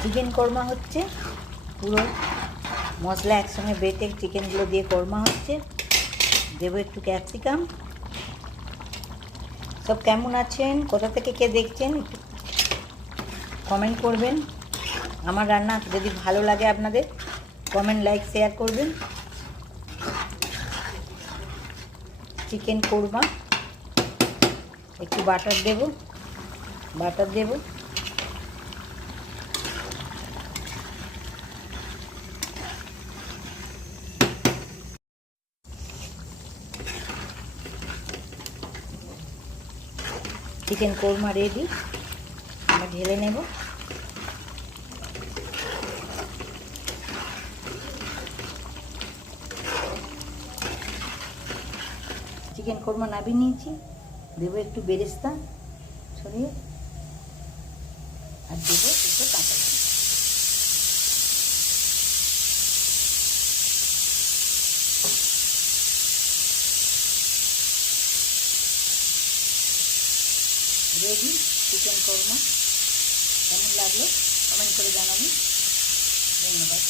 Chicken korma হচ্ছে, পুরো মশলা একসঙ্গে বেটে চিকেনগুলো দিয়ে কোরমা হচ্ছে। দেবো একটু ক্যাপসিকাম। সব কেমন আছেন, কোথা থেকে কে দেখছেন একটু কমেন্ট করবেন। আমার রান্না যদি ভালো লাগে আপনাদের, কমেন্ট লাইক শেয়ার করবেন। চিকেন কোরমা, একটু বাটার দেব, চিকেন কোরমা রেডি। আমরা ঢেলে নেব। চিকেন কোরমা নামিয়ে নিয়েছি। দেবো একটু বেরেস্তা ছড়িয়ে, আর দেবো একটু কাঁচা লঙ্কা। Ready chicken korma. কেমন লাগলো কমেন্ট করে জানাবেন। ধন্যবাদ।